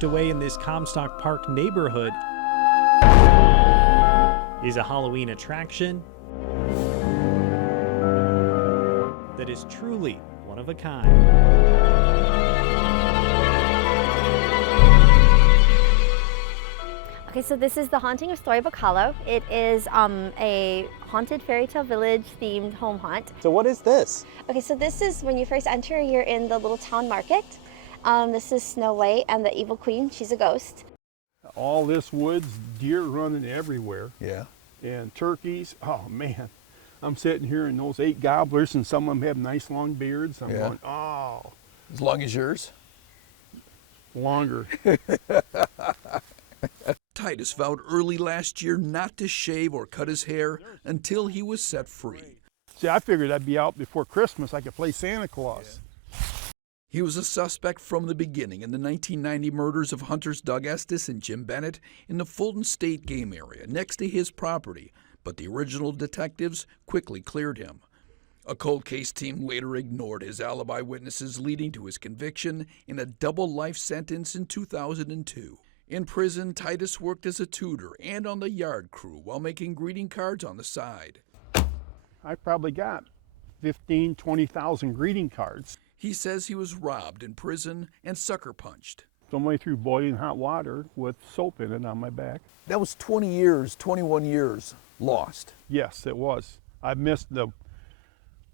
tucked away in this Comstock Park neighborhood is a Halloween attraction that is truly one of a kind. Okay, so this is the Haunting of Storybook Hollow. It is a haunted fairy tale village themed home haunt. So what is this? Okay, so this is when you first enter, you're in the little town market. This is Snow White and the evil queen. She's a ghost. All this woods, deer running everywhere. Yeah. And turkeys. Oh man, I'm sitting here and those 8 gobblers, and some of them have nice long beards. I'm going, oh. As long as yours? Longer. Titus vowed early last year not to shave or cut his hair until he was set free. See, I figured I'd be out before Christmas. I could play Santa Claus. He was a suspect from the beginning in the 1990 murders of hunters Doug Estes and Jim Bennett in the Fulton State game area next to his property, but the original detectives quickly cleared him. A cold case team later ignored his alibi witnesses, leading to his conviction in a double life sentence in 2002. In prison, Titus worked as a tutor and on the yard crew while making greeting cards on the side. I probably got 15, 20,000 greeting cards. He says he was robbed in prison and sucker punched. Somebody threw boiling hot water with soap in it on my back. That was 20 years, 21 years lost. Yes, it was. I missed the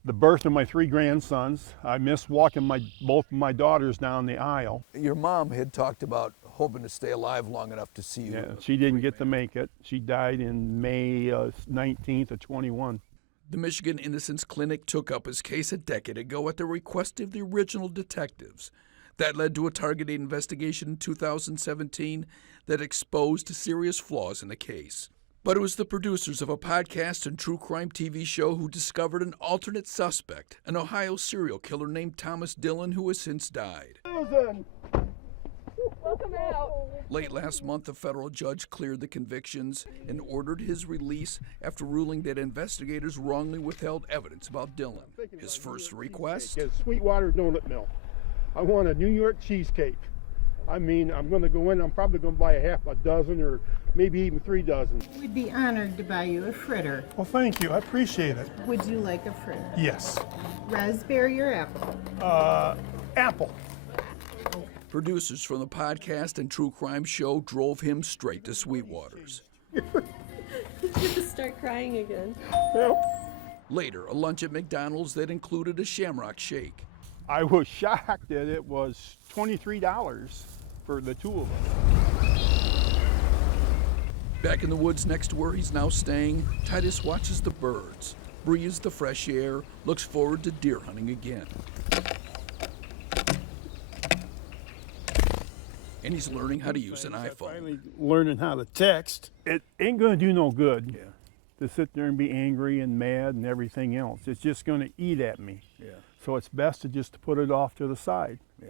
birth of my 3 grandsons. I missed walking both of my daughters down the aisle. Your mom had talked about hoping to stay alive long enough to see you. Yeah, she didn't get to make it. She died in May 19th of 21. The Michigan Innocence Clinic took up his case a decade ago at the request of the original detectives. That led to a targeted investigation in 2017 that exposed serious flaws in the case. But it was the producers of a podcast and true crime TV show who discovered an alternate suspect, an Ohio serial killer named Thomas Dillon, who has since died. Susan! Welcome out. Late last month, a federal judge cleared the convictions and ordered his release after ruling that investigators wrongly withheld evidence about Dillon. His first request? Sweetwater donut mill. I want a New York cheesecake. I mean, I'm going to go in, I'm probably going to buy a dozen or maybe even 3 dozen. We'd be honored to buy you a fritter. Well, thank you. I appreciate it. Would you like a fritter? Yes. Raspberry or apple? Apple. Producers from the podcast and true crime show drove him straight to Sweetwater's. He's gonna start crying again. Well, Later, a lunch at McDonald's that included a Shamrock Shake. I was shocked that it was $23 for the 2 of us. Back in the woods next to where he's now staying, Titus watches the birds, breathes the fresh air, looks forward to deer hunting again. And he's learning how to use an iPhone. Finally learning how to text. It ain't going to do no good to sit there and be angry and mad and everything else. It's just going to eat at me. Yeah. So it's best to just put it off to the side. Yeah.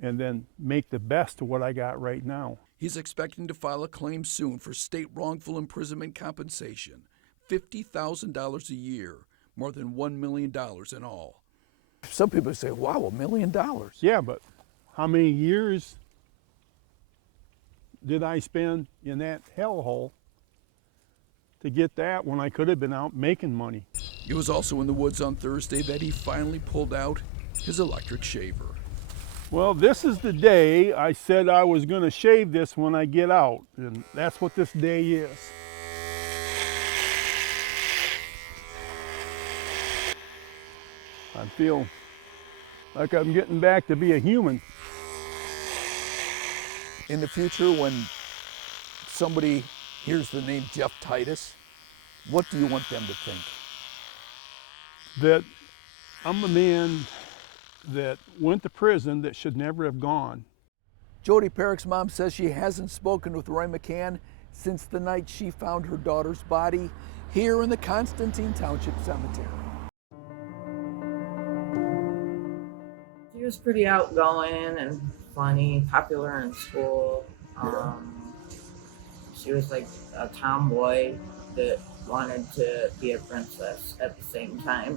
And then make the best of what I got right now. He's expecting to file a claim soon for state wrongful imprisonment compensation, $50,000 a year, more than $1 million in all. Some people say, wow, $1 million. Yeah, but how many years did I spend in that hellhole to get that when I could have been out making money? It was also in the woods on Thursday that he finally pulled out his electric shaver. Well, this is the day I said I was going to shave this when I get out, and that's what this day is. I feel like I'm getting back to be a human. In the future, when somebody hears the name Jeff Titus, what do you want them to think? That I'm a man that went to prison that should never have gone. Jody Perrick's mom says she hasn't spoken with Roy McCann since the night she found her daughter's body here in the Constantine Township Cemetery. She was pretty outgoing and funny, popular in school. She was like a tomboy that wanted to be a princess at the same time.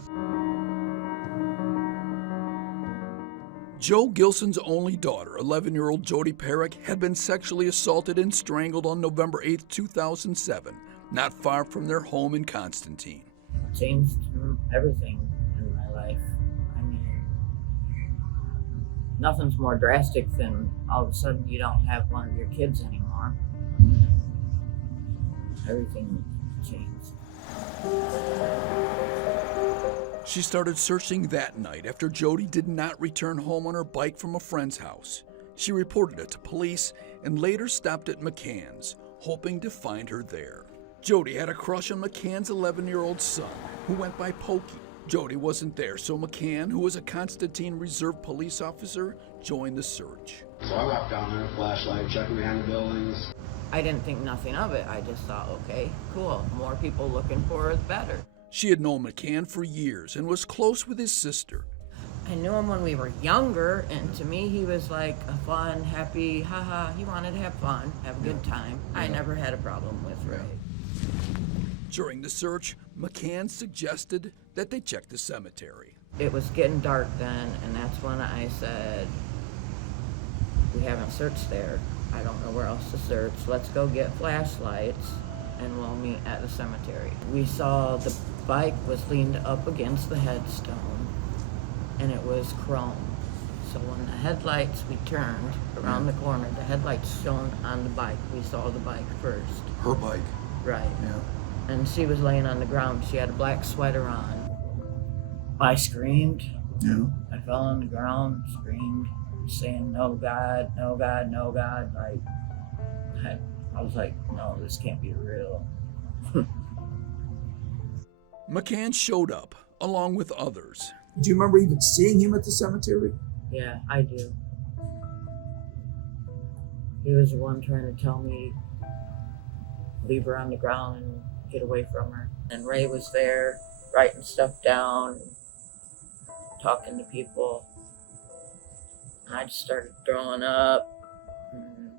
Joe Gilson's only daughter, 11-year-old Jodi Perrick, had been sexually assaulted and strangled on November 8, 2007, not far from their home in Constantine. It changed everything in my life. I mean, nothing's more drastic than all of a sudden you don't have one of your kids anymore. Everything changed. She started searching that night after Jodi did not return home on her bike from a friend's house. She reported it to police and later stopped at McCann's, hoping to find her there. Jodi had a crush on McCann's 11-year-old son, who went by Pokey. Jodi wasn't there, so McCann, who was a Constantine Reserve police officer, joined the search. So I walked down there, flashlight, checking behind the buildings. I didn't think nothing of it. I just thought, okay, cool. More people looking for her, the better. She had known McCann for years and was close with his sister. I knew him when we were younger, and to me he was like a fun, happy, haha, he wanted to have fun, have a good time. I never had a problem with Ray. During the search, McCann suggested that they check the cemetery. It was getting dark then, and that's when I said, we haven't searched there. I don't know where else to search. Let's go get flashlights and we'll meet at the cemetery. We saw the bike was leaned up against the headstone and it was chrome. So when the headlights, we turned around the corner, the headlights shone on the bike. We saw the bike first. Her bike. Right. Yeah. And she was laying on the ground. She had a black sweater on. I screamed. Yeah. I fell on the ground, screamed, saying, no God, no God, no God. Like, I was like, no, this can't be real. McCann showed up, along with others. Do you remember even seeing him at the cemetery? Yeah, I do. He was the one trying to tell me, leave her on the ground and get away from her. And Ray was there, writing stuff down, talking to people. And I just started throwing up. And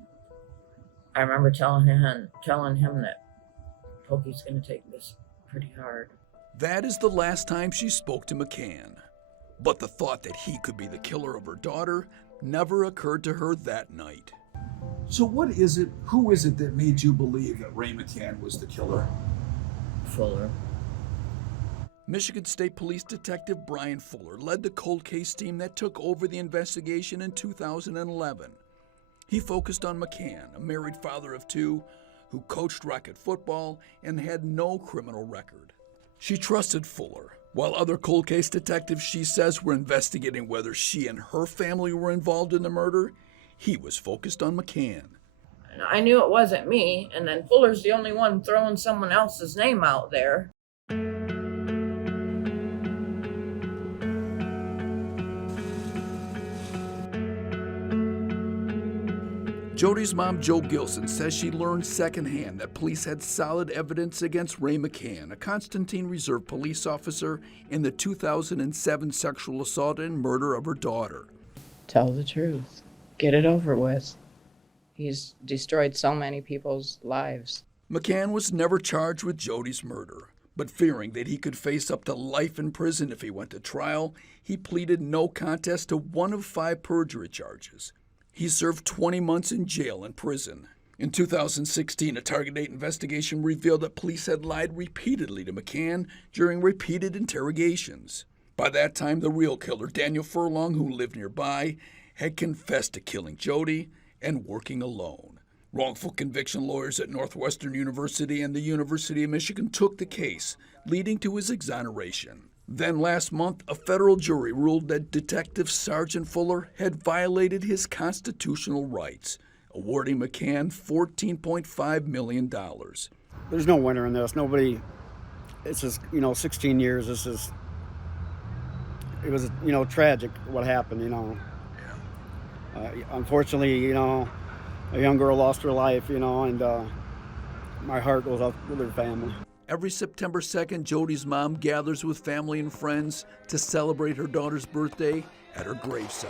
I remember telling him that Pokey's gonna take this pretty hard. That is the last time she spoke to McCann. But the thought that he could be the killer of her daughter never occurred to her that night. So what is it, who is it that made you believe that Ray McCann was the killer? Fuller. Michigan State Police Detective Brian Fuller led the cold case team that took over the investigation in 2011. He focused on McCann, a married father of two, who coached racket football and had no criminal record. She trusted Fuller, while other cold case detectives, she says, were investigating whether she and her family were involved in the murder. He was focused on McCann. And I knew it wasn't me, and then Fuller's the only one throwing someone else's name out there. Jodi's mom, Jo Gilson, says she learned secondhand that police had solid evidence against Ray McCann, a Constantine Reserve police officer, in the 2007 sexual assault and murder of her daughter. Tell the truth. Get it over with. He's destroyed so many people's lives. McCann was never charged with Jodi's murder, but fearing that he could face up to life in prison if he went to trial, he pleaded no contest to one of 5 perjury charges. He served 20 months in jail and prison. In 2016, a Target 8 investigation revealed that police had lied repeatedly to McCann during repeated interrogations. By that time, the real killer, Daniel Furlong, who lived nearby, had confessed to killing Jodi and working alone. Wrongful conviction lawyers at Northwestern University and the University of Michigan took the case, leading to his exoneration. Then last month, a federal jury ruled that Detective Sergeant Fuller had violated his constitutional rights, awarding McCann $14.5 million. There's no winner in this. Nobody, it's just, 16 years. It was, tragic what happened, Unfortunately, a young girl lost her life, and my heart goes out with her family. Every September 2nd, Jodi's mom gathers with family and friends to celebrate her daughter's birthday at her gravesite.